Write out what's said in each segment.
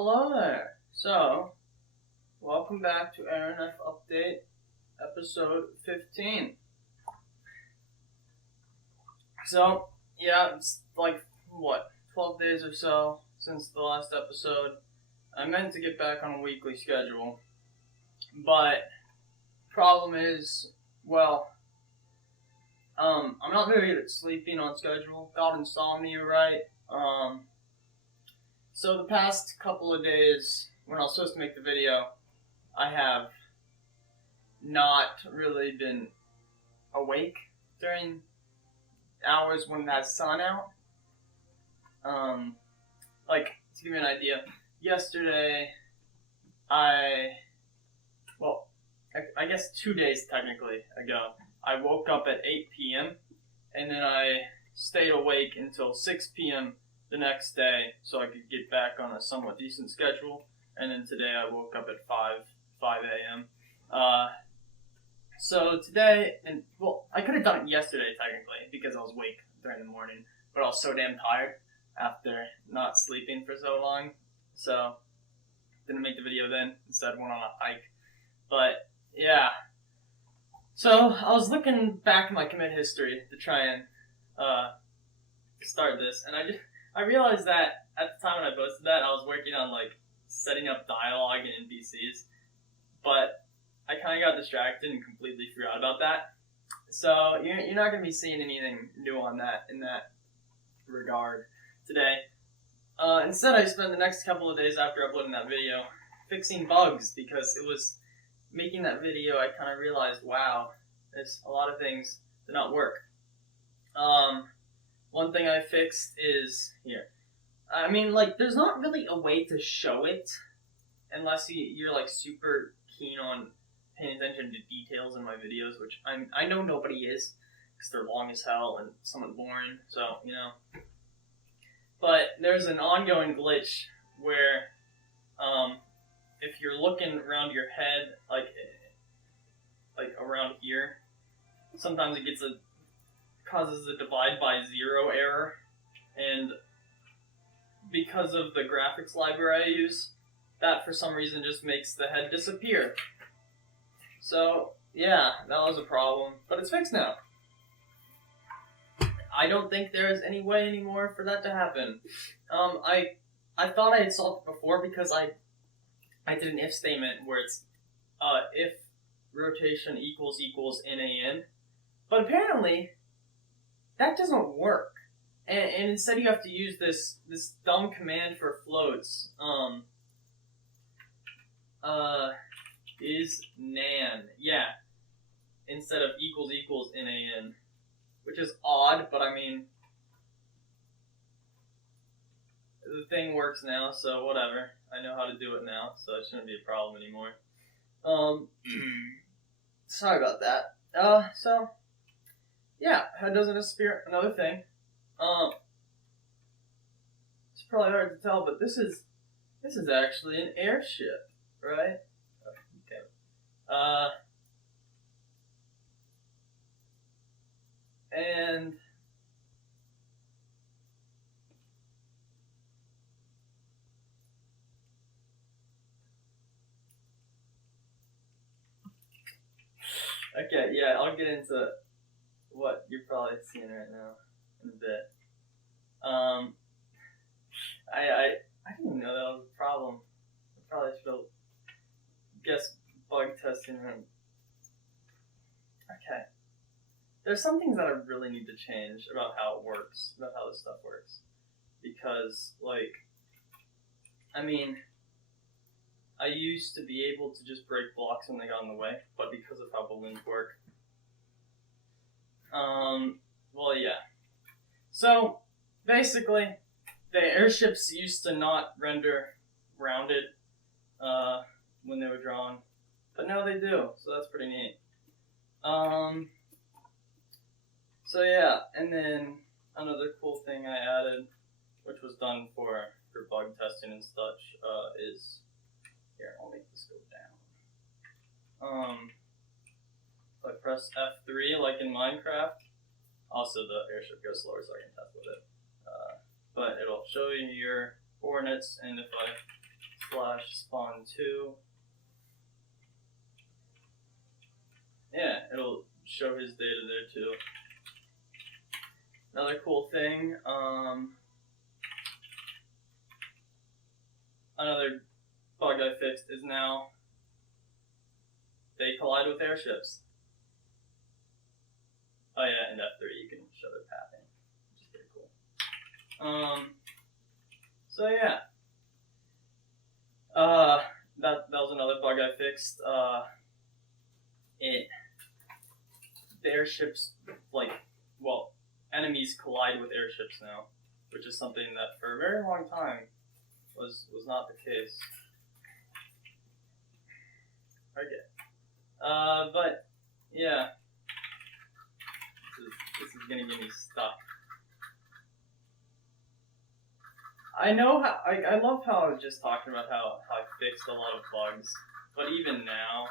Hello there. So, welcome back to Aeronef Update, episode 15. So, yeah, it's like, 12 days or so since the last episode. I meant to get back on a weekly schedule, but problem is, I'm not very good at sleeping on schedule. Got insomnia, right? So the past couple of days, when I was supposed to make the video, I have not really been awake during hours when it has sun out. To give you an idea, yesterday, I guess 2 days technically ago, I woke up at 8 p.m. and then I stayed awake until 6 p.m. the next day so I could get back on a somewhat decent schedule. And then today I woke up at 5 a.m. So today, I could have done it yesterday technically because I was awake during the morning, but I was so damn tired after not sleeping for so long. So didn't make the video then, instead went on a hike. But yeah. So I was looking back at my commit history to try and start this, and I realized that at the time when I posted that, I was working on setting up dialogue and NPCs, but I kind of got distracted and completely forgot about that. So you're not going to be seeing anything new on that in that regard today. Instead, I spent the next couple of days after uploading that video fixing bugs, because it was making that video I kind of realized, wow, there's a lot of things that not work. One thing I fixed is here. There's not really a way to show it unless you're super keen on paying attention to details in my videos, which I know nobody is, because they're long as hell and somewhat boring, so, But there's an ongoing glitch where, if you're looking around your head, like around here, sometimes it causes a divide by zero error, and because of the graphics library I use, that for some reason just makes the head disappear. So, yeah, that was a problem, but it's fixed now. I don't think there's any way anymore for that to happen. I thought I had solved it before because I did an if statement where it's if rotation equals NaN, but apparently that doesn't work. And instead you have to use this dumb command for floats. Is nan. Yeah. Instead of equals NaN. Which is odd, but the thing works now, so whatever. I know how to do it now, so it shouldn't be a problem anymore. Sorry about that. So, yeah, head doesn't disappear. Another thing. It's probably hard to tell, but this is actually an airship, right? Okay. And okay, yeah, I'll get into what you're probably seeing right now in a bit. I didn't even know that was a problem. I probably should have guessed bug testing. Okay. There's some things that I really need to change about how it works, about how this stuff works. Because, I used to be able to just break blocks when they got in the way, but because of how balloons work. Yeah. So, basically, the airships used to not render rounded when they were drawn, but now they do, so that's pretty neat. So yeah, and then another cool thing I added, which was done for bug testing and such, is here. I'll make this go down. If I press F3 like in Minecraft, also the airship goes slower so I can test with it. But it'll show you your coordinates, and if I /spawn 2. Yeah, it'll show his data there too. Another cool thing, another bug I fixed is now they collide with airships. Oh yeah, in F3 you can show their pathing, which is pretty cool. So yeah, that was another bug I fixed. The airships, enemies collide with airships now, which is something that for a very long time was not the case. Okay. But yeah, this is gonna get me stuck. I know how I love how I was just talking about how I fixed a lot of bugs, but even now,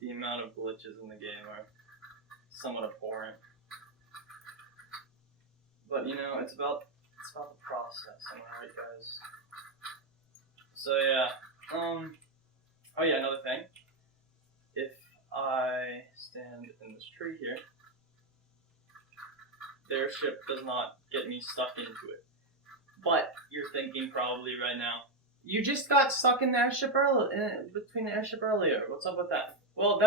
the amount of glitches in the game are somewhat abhorrent. But you know, it's about the process, am I right, guys? So yeah, oh yeah, another thing. If I stand in this tree here, the airship does not get me stuck into it. But you're thinking probably right now, you just got stuck in the airship between the airship earlier. What's up with that? Well,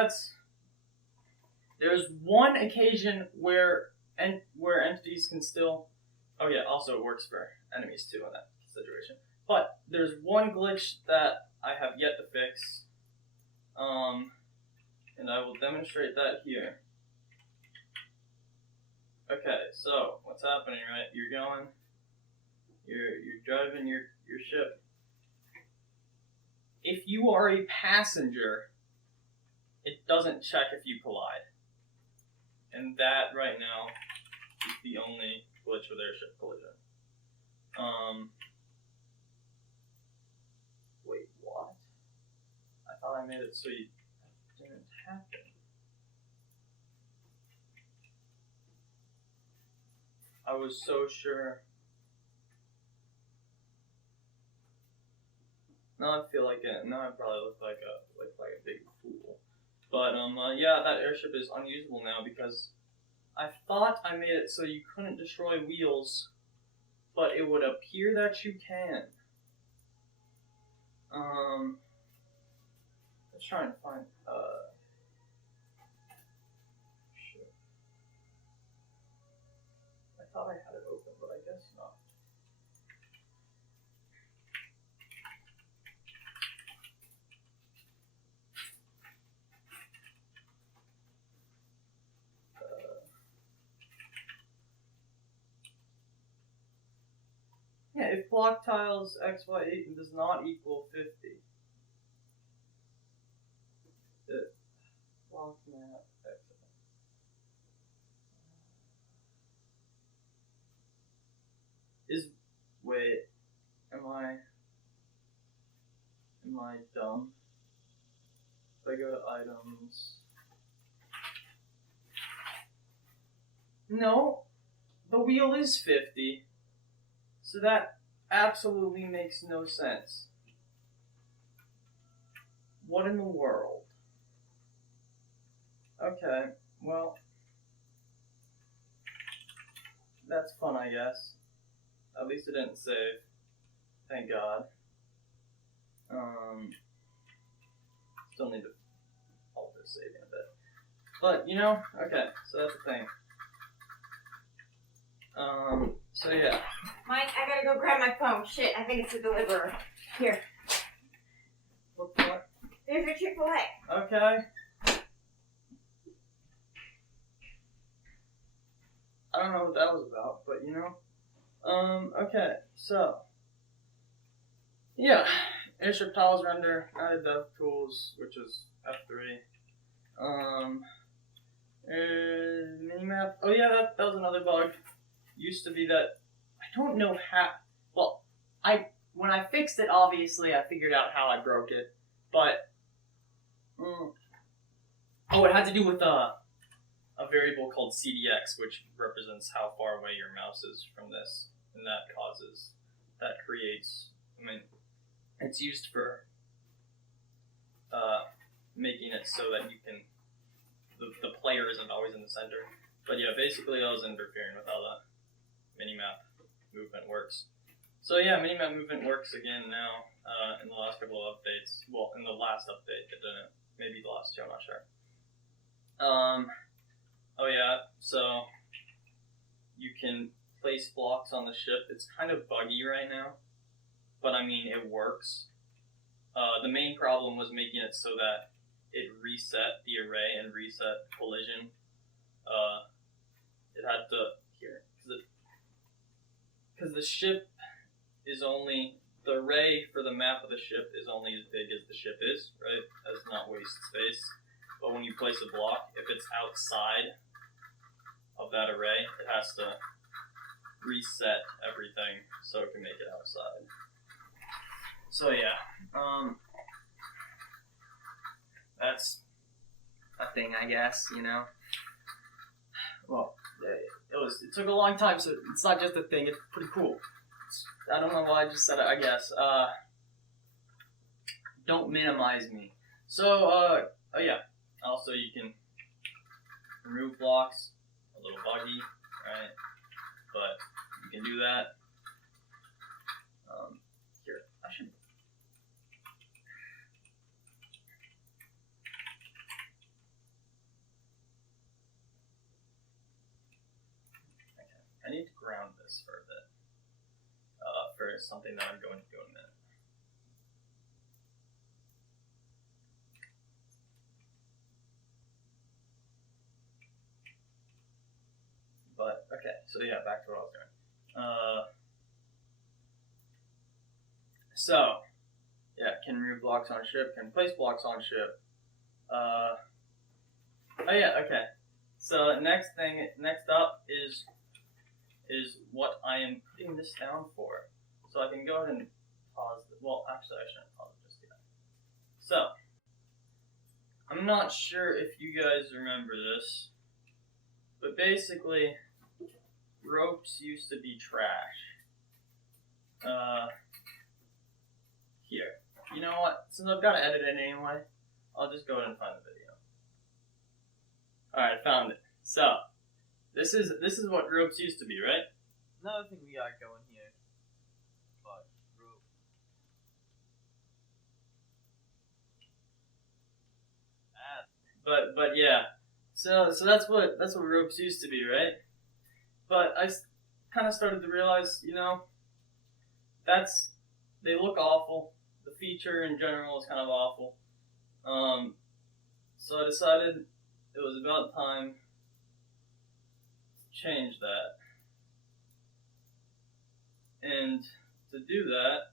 there's one occasion where entities can still. Oh yeah, also it works for enemies too in that situation. But there's one glitch that I have yet to fix, and I will demonstrate that here. Okay, so what's happening, right? You're driving your ship. If you are a passenger, it doesn't check if you collide. And that right now is the only glitch with airship collision. Wait, what? I thought I made it so it didn't happen. I was so sure. Now I feel like it. Now I probably look like a big fool. But yeah, that airship is unusable now because I thought I made it so you couldn't destroy wheels, but it would appear that you can. Let's try and find shit. I thought I had it open, but I guess not. Yeah, if block tiles XY8 does not equal 50. Block map XY. Wait, am I dumb? If I go to items. No, the wheel is 50. So that absolutely makes no sense. What in the world? Okay, well, that's fun, I guess. At least it didn't save. Thank God. Still need to alter saving a bit. But, you know, okay, so that's the thing. So yeah. Mike, I gotta go grab my phone. Shit, I think it's the deliverer. Here. What? There's your Chick-fil-A. Okay. I don't know what that was about, but you know. Okay, so. Yeah. Airship tiles render, added dev tools, which is F3. Minimap. Oh yeah, that was another bug. Used to be that I don't know how. Well, when I fixed it, obviously I figured out how I broke it, but it had to do with a variable called CDX, which represents how far away your mouse is from this and that creates. I mean, it's used for making it so that you can the player isn't always in the center. But yeah, basically I was interfering with how the minimap movement works. So yeah, minimap movement works again now in the last couple of updates. Well, in the last update it didn't. Maybe the last two, I'm not sure. Oh yeah, so you can place blocks on the ship. It's kind of buggy right now, but I mean it works. The main problem was making it so that it reset the array and reset collision. It had to here because the ship is only the array for the map of the ship is only as big as the ship is, right? Does not waste space. But when you place a block, if it's outside of that array, it has to reset everything so it can make it outside. So yeah, that's a thing, I guess. You know. Well, it took a long time, so it's not just a thing. It's pretty cool. I don't know why I just said it. I guess. Don't minimize me. So oh yeah. Also, you can remove blocks. A little buggy, right? But you can do that. Here, I should. Okay, I need to ground this for a bit. For something that I'm going to do in a minute. But okay, so yeah, back to what I was doing. So yeah, can remove blocks on ship, can place blocks on ship. Oh yeah, okay. So next up is what I am putting this down for. So I can go ahead and pause it. Well, actually I shouldn't pause it just yet. So I'm not sure if you guys remember this, but basically ropes used to be trash. Here. You know what? Since I've got to edit it anyway, I'll just go ahead and find the video. Alright, I found it. So, this is what ropes used to be, right? Another thing we got going here. But rope. But yeah. So that's what ropes used to be, right? But I kind of started to realize, you know, they look awful. The feature in general is kind of awful. So I decided it was about time to change that. And to do that,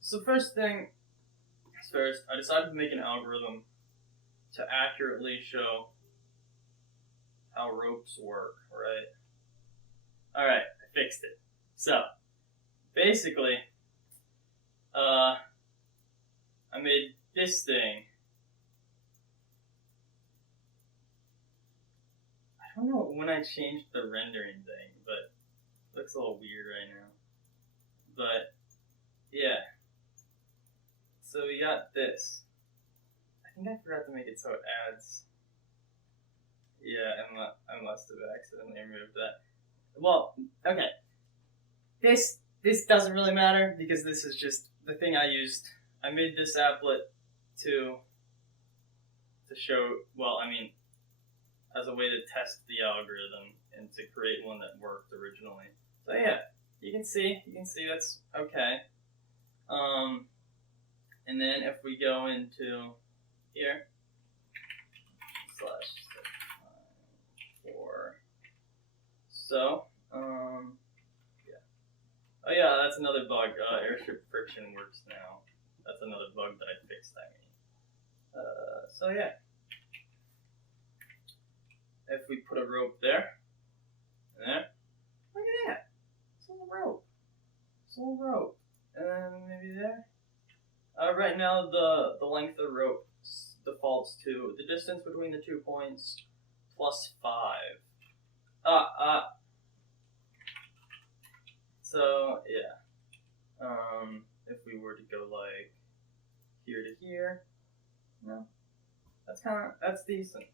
so first thing first, I decided to make an algorithm to accurately show how ropes work, right? Alright, I fixed it. So, basically, I made this thing. I don't know when I changed the rendering thing, but it looks a little weird right now. But, yeah. So we got this. I think I forgot to make it so it adds. Yeah, I must have accidentally removed that. Well, okay. This doesn't really matter because this is just the thing I used. I made this applet to show, well, I mean, as a way to test the algorithm and to create one that worked originally. So yeah, you can see that's okay. And then if we go into here, /4. So, yeah. Oh yeah, that's another bug. Airship friction works now. That's another bug that I fixed, I mean. So yeah. If we put a rope there, and there, look at that. It's a little rope. It's a little rope. And then maybe there. Right now, the length of the rope defaults to the distance between the 2 points plus 5. So yeah. If we were to go like here to here, no, that's decent.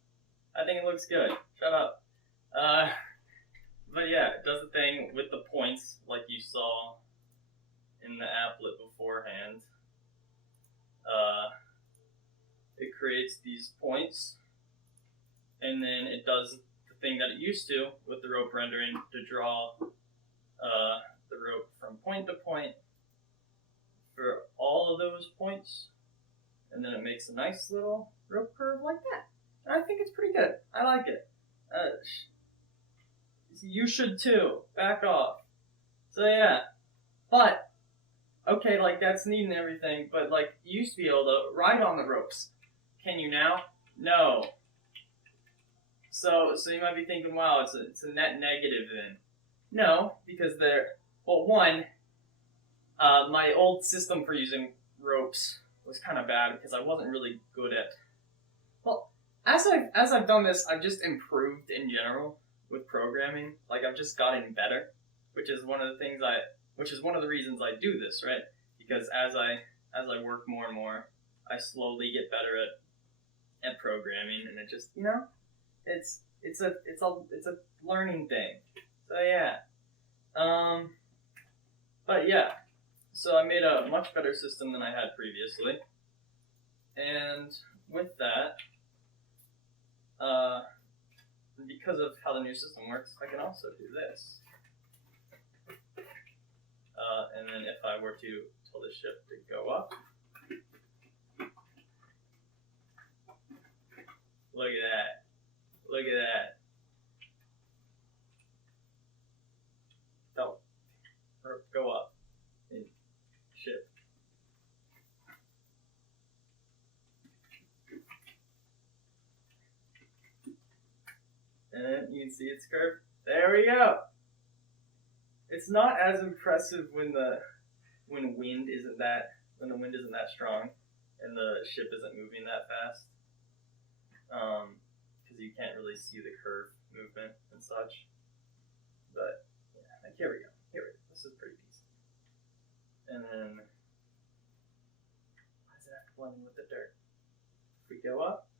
I think it looks good. Shut up. But yeah, it does the thing with the points like you saw in the applet beforehand. It creates these points, and then it does the thing that it used to with the rope rendering to draw the rope from point to point for all of those points, and then it makes a nice little rope curve like that. And I think it's pretty good. I like it. You should too. Back off. So yeah, but okay, like that's neat and everything, but like you used to be able to ride on the ropes. Can you now? No. So you might be thinking, wow, it's a net negative then. No, because one, my old system for using ropes was kind of bad because I wasn't really good at. Well, as I've done this, I've just improved in general with programming. Like I've just gotten better, which is one of the reasons I do this, right? Because as I work more and more, I slowly get better at programming, and it just it's a learning thing. So yeah, but yeah, so I made a much better system than I had previously, and with that, because of how the new system works, I can also do this. And then if I were to tell the ship to go up, look at that. Look at that. Oh, go up. And ship. And then you can see it's curved. There we go. It's not as impressive when the wind isn't that strong and the ship isn't moving that fast, because you can't really see the curve movement and such. But yeah, like here we go. This is pretty decent. And then why does it have to blend in with the dirt? If we go up,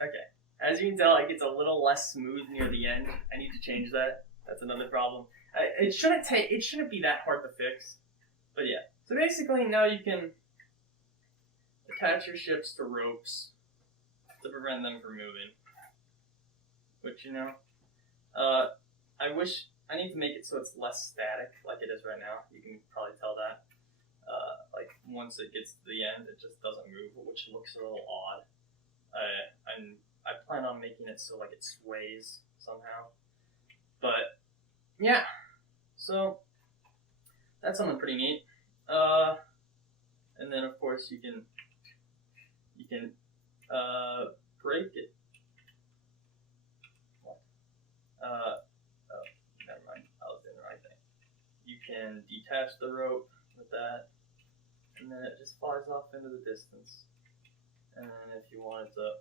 okay. As you can tell, it gets a little less smooth near the end. I need to change that. That's another problem. It shouldn't be that hard to fix. But yeah. So basically now you can attach your ships to ropes to prevent them from moving. Which, I need to make it so it's less static like it is right now. You can probably tell that. Like once it gets to the end, it just doesn't move, which looks a little odd. I plan on making it so like it sways somehow. But yeah, so that's something pretty neat. And then of course you can break it. What? Oh, never mind. I was doing the right thing. You can detach the rope with that, and then it just flies off into the distance. And then if you wanted to,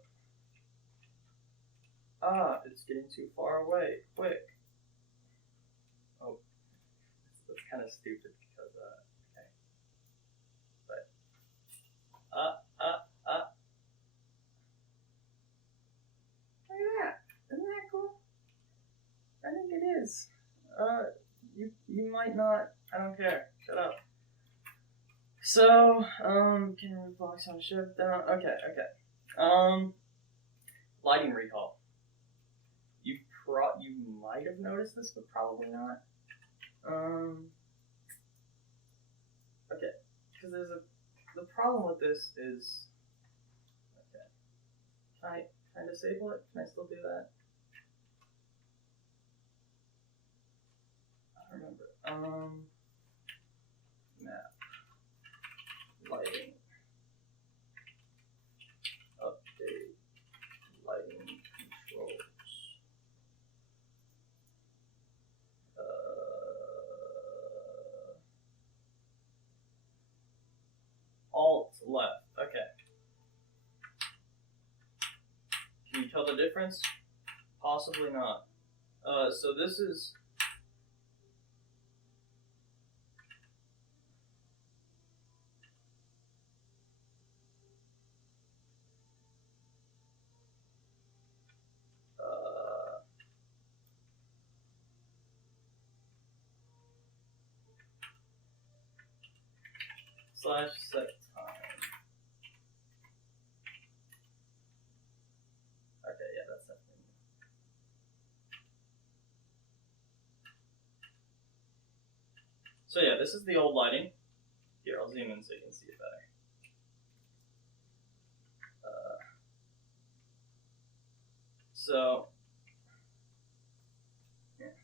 it's getting too far away. Quick. Oh, that's kind of stupid because okay. But look at that. Isn't that cool? I think it is. You might not. I don't care. Shut up. So, can we box on ship down? Okay. Lighting recall. You might have noticed this, but probably not. Okay, because the problem with this is, okay, can I disable it? Can I still do that? I don't remember. Map. Lighting. Update. Lighting controls. Alt left. Okay. Can you tell the difference? Possibly not. So this is /set time. Okay, yeah, that's definitely new. So yeah, this is the old lighting. Here, I'll zoom in so you can see it better. So, yeah.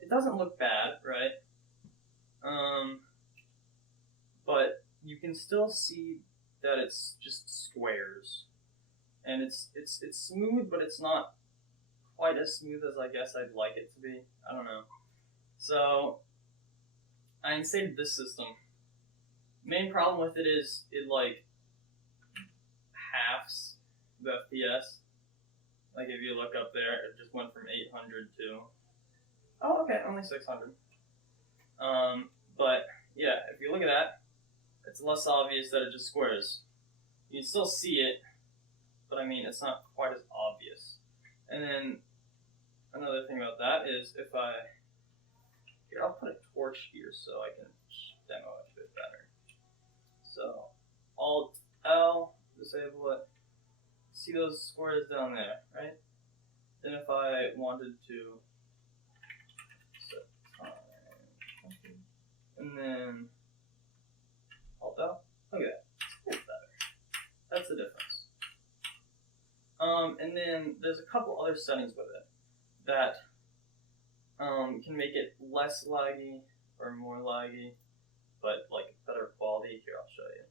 It doesn't look bad, right? But you can still see that it's just squares, and it's smooth, but it's not quite as smooth as I guess I'd like it to be. I don't know. So I installed this system. Main problem with it is it like halves the FPS. Like if you look up there, it just went from 800 to okay, only 600. But yeah, if you look at that, it's less obvious that it just squares. You can still see it, but I mean, it's not quite as obvious. And then another thing about that is if here, I'll put a torch here so I can demo it a bit better. So, Alt L, disable it. See those squares down there, right? Then if I wanted to set time, and then Alt L, look at that, it's better. That's the difference. And then there's a couple other settings with it that can make it less laggy or more laggy, but like better quality. Here, I'll show you.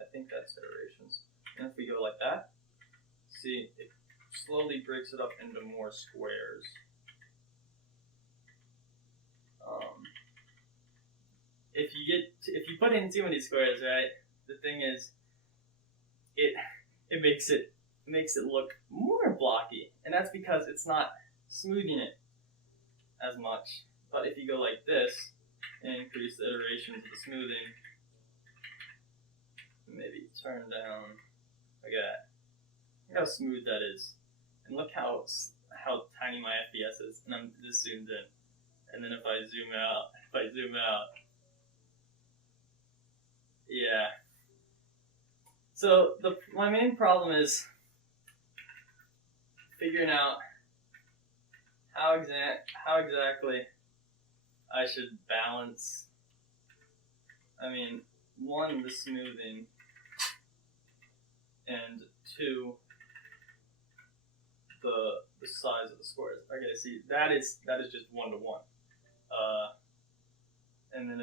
I think that's iterations. And if we go like that, see, it slowly breaks it up into more squares. If you put in too many squares, right? The thing is, it makes it look more blocky, and that's because it's not smoothing it as much. But if you go like this and increase the iterations of the smoothing, maybe turn down, look at that. Look how smooth that is, and look how tiny my FPS is, and I'm just zoomed in. And then if I zoom out, yeah. So my main problem is figuring out how exactly I should balance. I mean, one, the smoothing, and two, the size of the squares. Okay, see, that is just 1-to-1. And then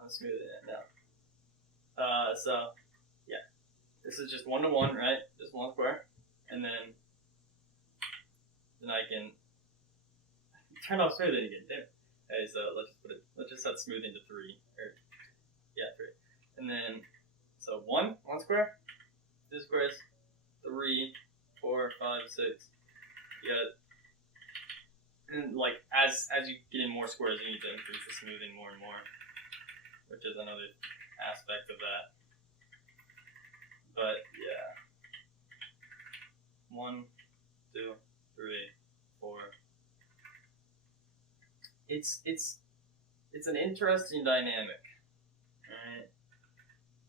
I'm smoothing it now. So yeah, this is just 1-to-1, right? Just one square, and then I can turn off smoothing again. Damn. Okay, so let's just set smoothing to 3, or yeah, 3, and then so one square, 2 squares, 3, 4, 5, 6. You got. And like as you get in more squares, you need to increase the smoothing more and more, which is another aspect of that. But yeah, 1, 2, 3, 4. It's an interesting dynamic.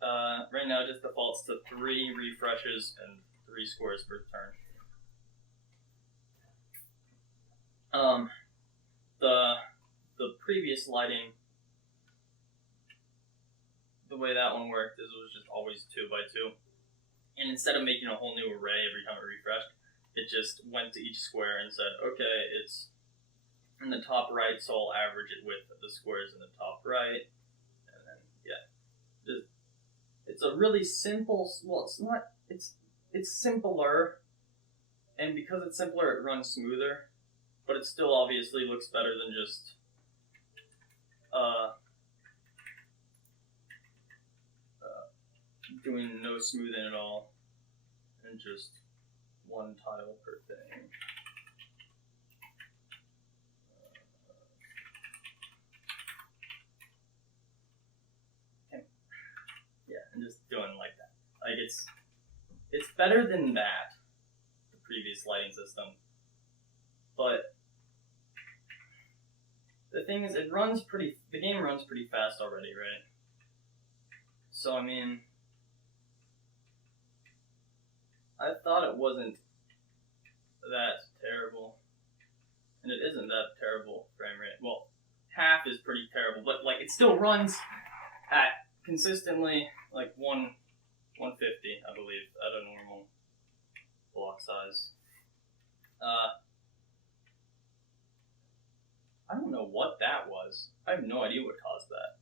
Alright. Right now, it just defaults to 3 refreshes and 3 squares per turn. The previous lighting, the way that one worked is it was just always 2x2, and instead of making a whole new array every time it refreshed, it just went to each square and said, okay, it's in the top right, so I'll average it with the squares in the top right, and then yeah, it's a really simple. Well, it's simpler, and because it's simpler, it runs smoother. But it still obviously looks better than just doing no smoothing at all and just one tile per thing. Yeah, and just doing like that. Like it's better than that, the previous lighting system, but the thing is, the game runs pretty fast already, right? So, I mean, I thought it wasn't that terrible. And it isn't that terrible frame rate. Well, half is pretty terrible, but, like, it still runs at consistently, like, 150, I believe, at a normal block size. I don't know what that was. I have no idea what caused that.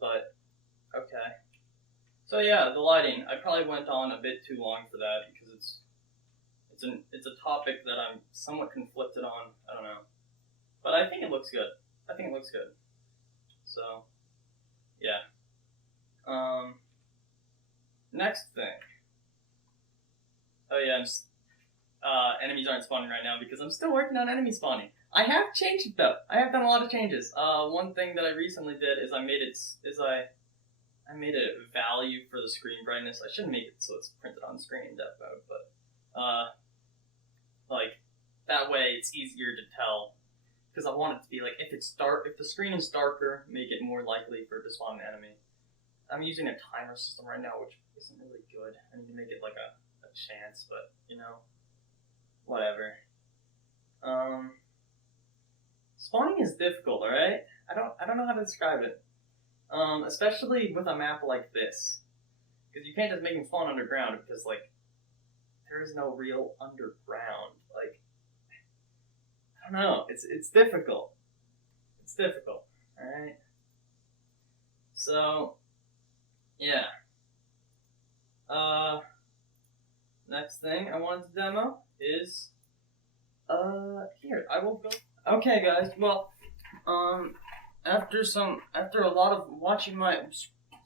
But, okay. So yeah, the lighting. I probably went on a bit too long for that because it's a topic that I'm somewhat conflicted on. I don't know. But I think it looks good. So, yeah. Next thing. Oh yeah, enemies aren't spawning right now because I'm still working on enemy spawning. I have changed it though. I have done a lot of changes. One thing that I recently did is I made a value for the screen brightness. I shouldn't make it so it's printed on screen in depth mode, but like that way it's easier to tell. Because I want it to be like if the screen is darker, make it more likely for it to spawn an enemy. I'm using a timer system right now, which isn't really good. I need to make it like a chance, but you know, whatever. Spawning is difficult, alright? I don't know how to describe it. Especially with a map like this. Because you can't just make them spawn underground because, like, there is no real underground. Like, I don't know. It's difficult. It's difficult, alright? So, yeah. Next thing I wanted to demo is, here, I will go. Okay, guys, well, after a lot of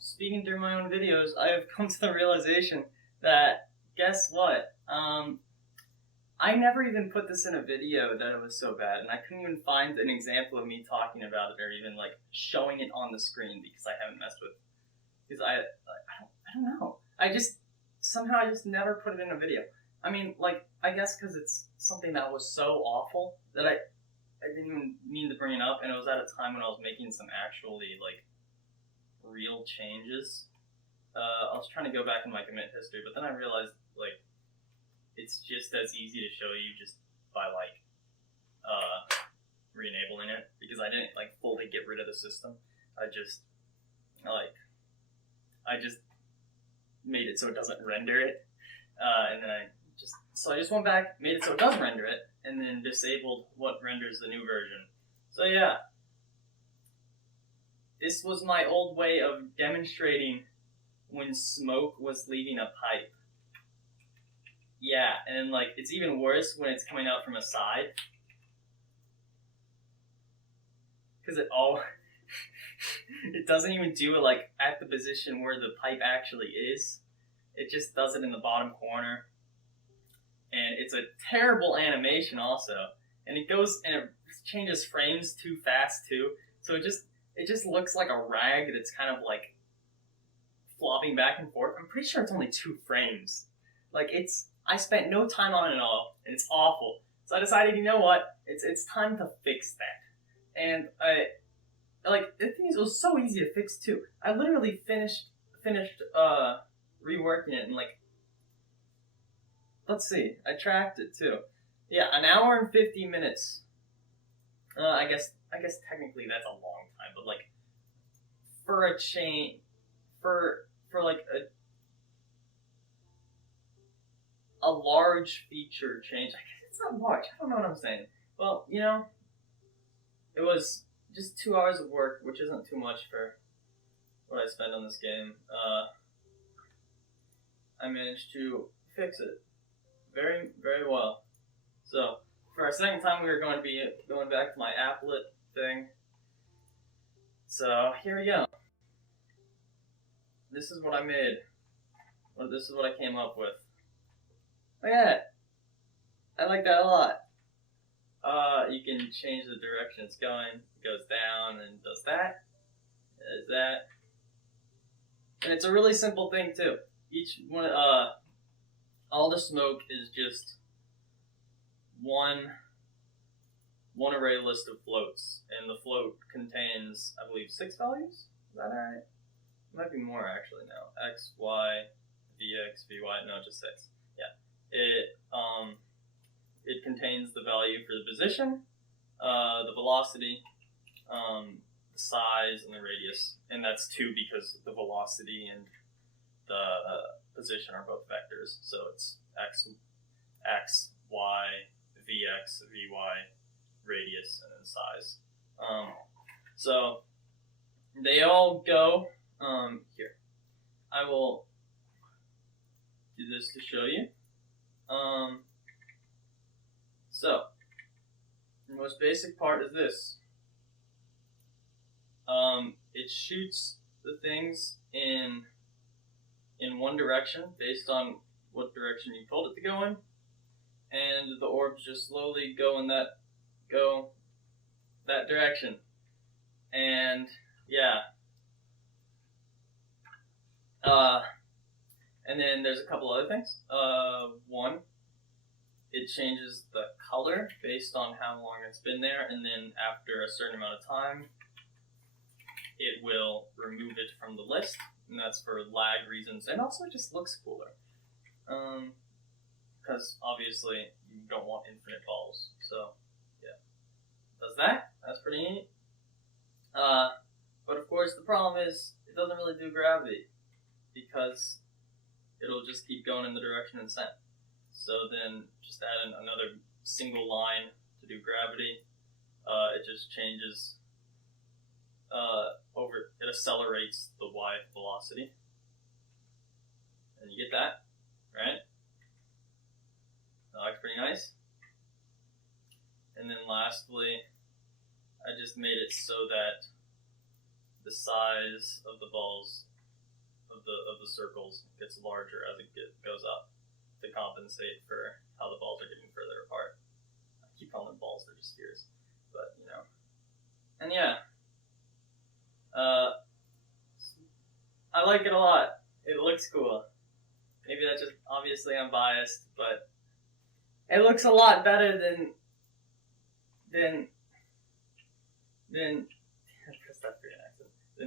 speaking through my own videos, I have come to the realization that, guess what? I never even put this in a video that it was so bad, and I couldn't even find an example of me talking about it or even, like, showing it on the screen because I haven't messed with, because I don't know. Somehow I just never put it in a video. I mean, like, I guess because it's something that was so awful that I didn't even mean to bring it up, and it was at a time when I was making some actually, like, real changes. I was trying to go back in my commit history, but then I realized, like, it's just as easy to show you just by, like, re-enabling it, because I didn't, like, fully get rid of the system. I just made it so it doesn't render it, and then I just went back, made it so it does render it, and then disabled what renders the new version. So yeah, this was my old way of demonstrating when smoke was leaving a pipe. Yeah, and then, like, it's even worse when it's coming out from a side. Because it doesn't even do it, like, at the position where the pipe actually is. It just does it in the bottom corner. And it's a terrible animation also. And it changes frames too fast too. So it just looks like a rag that's kind of like flopping back and forth. I'm pretty sure it's only 2 frames. Like, I spent no time on it at all, and it's awful. So I decided, you know what? It's time to fix that. And the thing is, it was so easy to fix too. I literally finished reworking it in, like, let's see, I tracked it too. Yeah, 1 hour and 50 minutes. I guess technically that's a long time, but, like, for a chain, for like a large feature change. I guess it's not large. I don't know what I'm saying. Well, you know, it was just 2 hours of work, which isn't too much for what I spent on this game. I managed to fix it very, very well. So, for our second time, we are going to be going back to my applet thing. So, here we go. This is what I made. Well, this is what I came up with. Look at that. I like that a lot. You can change the direction it's going. It goes down and does that. Does that. And it's a really simple thing too. Each one, all the smoke is just one one array list of floats, and the float contains, I believe, 6 values. Is that alright? It might be more actually now. X, Y, Vx, Vy. No, just 6. Yeah. It contains the value for the position, the velocity, the size, and the radius. And that's 2 because the velocity and the position are both vectors. So it's x, y, vx, vy, radius, and then size. So they all go here. I will do this to show you. So the most basic part is this. It shoots the things in one direction based on what direction you told it to go in, and the orbs just slowly go that direction. And yeah. And then there's a couple other things. One, it changes the color based on how long it's been there, and then after a certain amount of time, it will remove it from the list, and that's for lag reasons, and also it just looks cooler. Because obviously you don't want infinite balls, so yeah. Does that? That's pretty neat. But of course the problem is it doesn't really do gravity, because it'll just keep going in the direction it's sent. So then just add in another single line to do gravity. It just changes it accelerates the y velocity. And you get that, right? That looks pretty nice. And then lastly, I just made it so that the size of the balls of the circles gets larger as it goes up to compensate for how the balls are getting further apart. I keep calling them balls, they're just spheres. But, you know. And yeah. I like it a lot. It looks cool. Maybe that's just, obviously I'm biased, but it looks a lot better than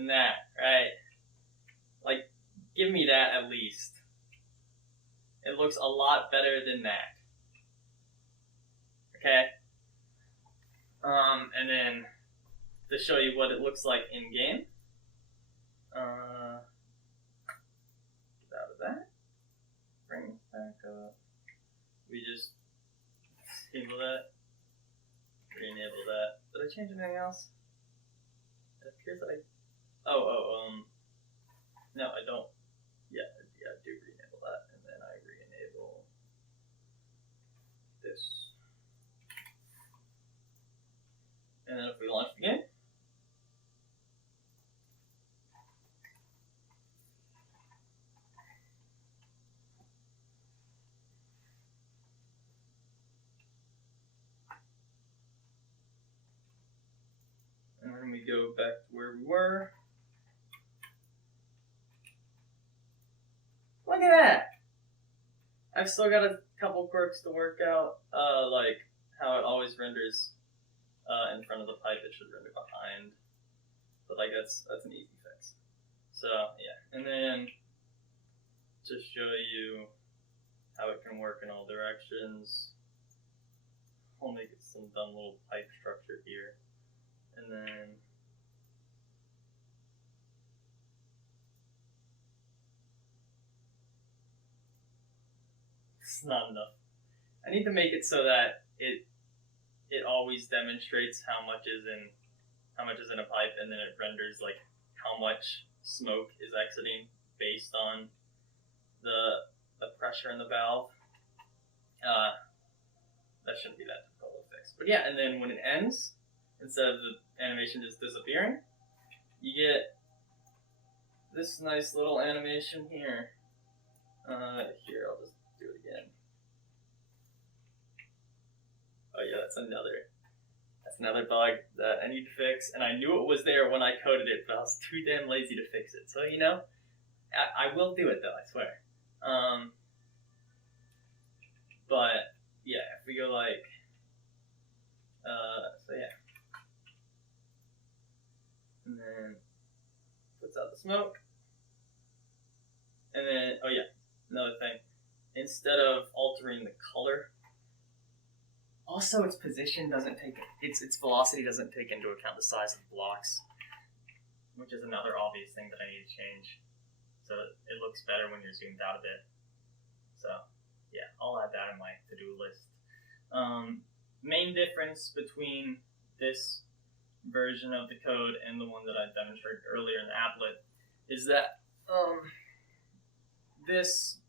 that, right? Like, give me that at least. It looks a lot better than that. Okay? And then to show you what it looks like in game. Get out of that. Bring it back up. We just enable that. Re-enable that. Did I change anything else? It appears that no, I don't. Yeah, I do re-enable that, and then I re-enable this. And then if we launch the game, and then we go back to where we were. Look at that! I've still got a couple quirks to work out, like how it always renders in front of the pipe, it should render behind. But like that's an easy fix. So yeah, and then to show you how it can work in all directions, I'll make it some dumb little pipe structure here, and then it's not enough. I need to make it so that it always demonstrates how much is in a pipe, and then it renders like how much smoke is exiting based on the pressure in the valve. That shouldn't be that difficult to fix. But yeah, and then when it ends, instead of the animation just disappearing, you get this nice little animation here. Here, I'll just do it again. Oh yeah, that's another bug that I need to fix, and I knew it was there when I coded it, but I was too damn lazy to fix it. So you know, I will do it though, I swear. But yeah, if we go like instead of altering the color. Also, its position doesn't take its velocity doesn't take into account the size of the blocks, which is another obvious thing that I need to change. So it looks better when you're zoomed out a bit. So yeah, I'll add that in my to-do list. Main difference between this version of the code and the one that I demonstrated earlier in the applet is that this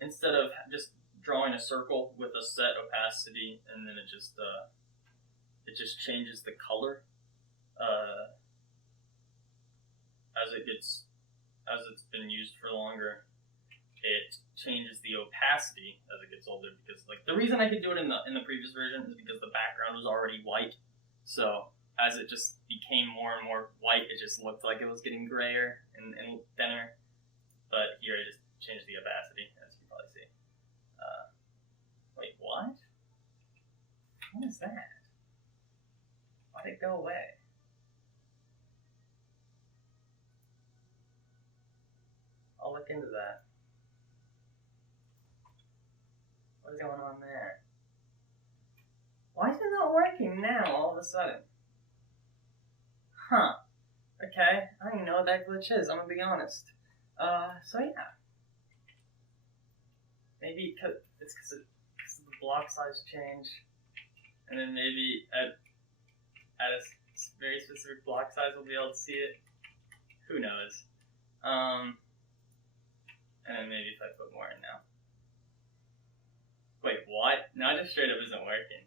instead of just drawing a circle with a set opacity and then it just changes the color as it's been used for longer. It changes the opacity as it gets older, because like the reason I could do it in the previous version is because the background was already white. So as it just became more and more white, it just looked like it was getting grayer and thinner. But here I just changed the opacity, as you can probably see. Wait, what? What is that? Why'd it go away? I'll look into that. What's going on there? Why is it not working now all of a sudden? Huh. Okay, I don't even know what that glitch is, I'm gonna be honest. So yeah. Maybe it's because of the block size change. And then maybe at a very specific block size we'll be able to see it. Who knows? And then maybe if I put more in now. Wait, what? Now it just straight up isn't working.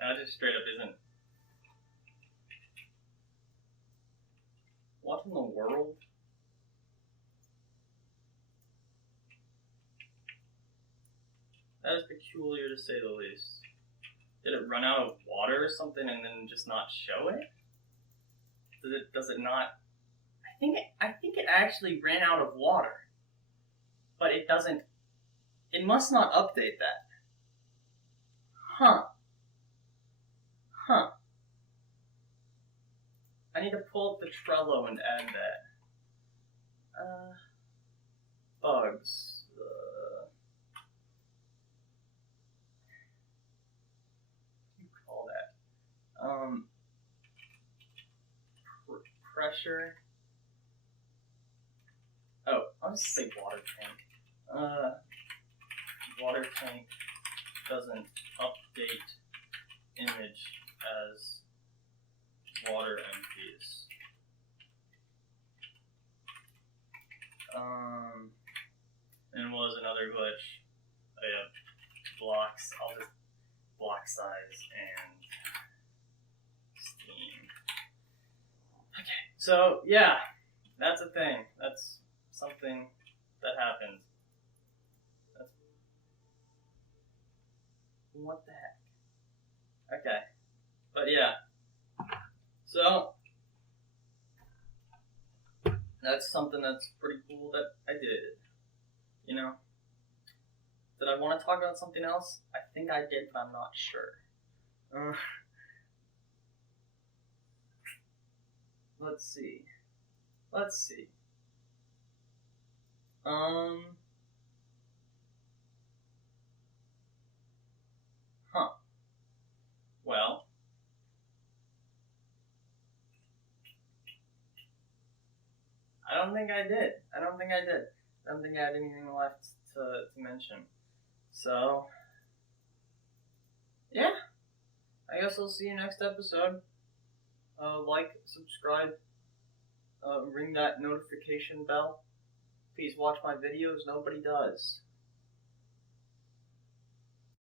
Now it just straight up isn't. What in the world? That is peculiar to say the least. Did it run out of water or something and then just not show it? Does it not? I think it actually ran out of water. But it doesn't. It must not update that. Huh. I need to pull up the Trello and add that. Bugs. What do you call that? Pressure. Oh, I'll just say water tank. Water tank doesn't update image as water empties. And what was another glitch? Oh yeah, blocks. I'll just block size and Steam. Okay, so yeah, that's a thing. That's something that happened. What the heck? Okay. But yeah. So that's something that's pretty cool that I did. You know? Did I want to talk about something else? I think I did, but I'm not sure. Let's see. Well, I don't think I did. I don't think I had anything left to mention. So, yeah. I guess I'll see you next episode. Like, subscribe, ring that notification bell. Please watch my videos. Nobody does.